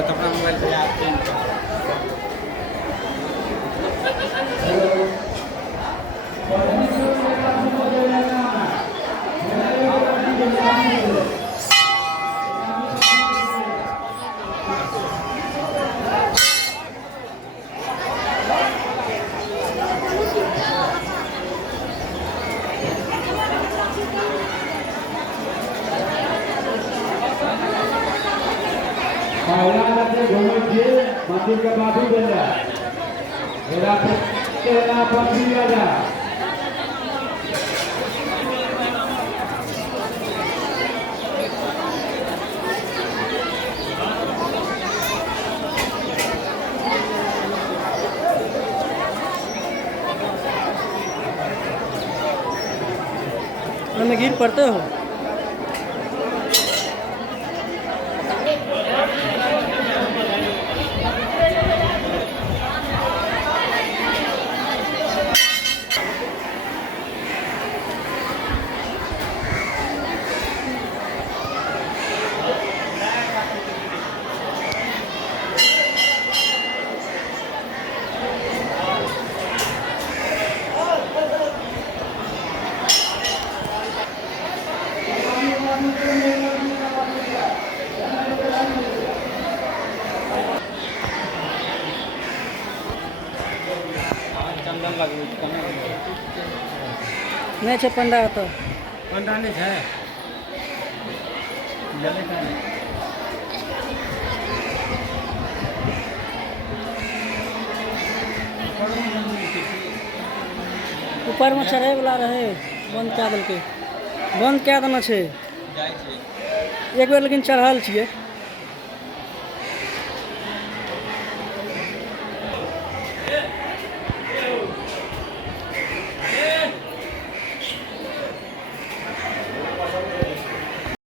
कपड़ा मोबाइल पे masih ke Batu Benda. Era Patriada. में गिर पड़ते हो चंदन लगे नहीं छे पंडा तो पंडा नहीं है जले का ऊपर में चढ़े वाला रहे बंद क्या देल के बंद क्या देना छे एक बेर लेकिन चढ़ल छिए